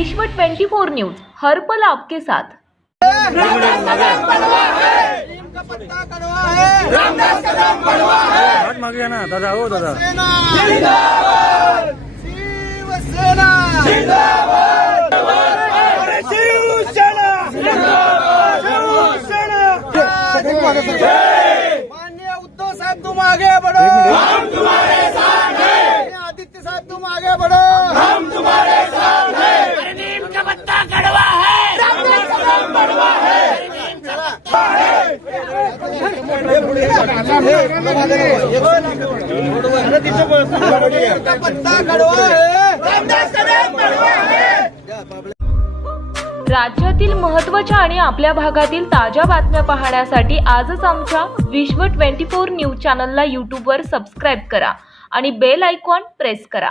विश्व 24 न्यूज, हर पल आपके साथ। पत्ता कड़वा है, रामदास का नाम बड़वा है। हाथ मांगे ना दादा, हो दादा। जिंदाबाद, शिवसेना जिंदाबाद, शिवसेना जिंदाबाद, शिवसेना। माननीय उद्धव साहब तुम आगे बढ़ो, हम तुम्हारे साथ हैं। आदित्य साहब तुम आगे बढ़ो, हम तुम्हारे साथ हैं। नीम का पत्ता कड़वा है, रामदास का नाम बड़वा है। राज्यातील महत्त्वाच्या आणि आपल्या भागातील ताज्या बातम्या पाहण्यासाठी आजच आमच्या विश्व 24 न्यूज चॅनलला यूट्यूबवर सबस्क्राईब करा आणि बेल आयकॉन प्रेस करा।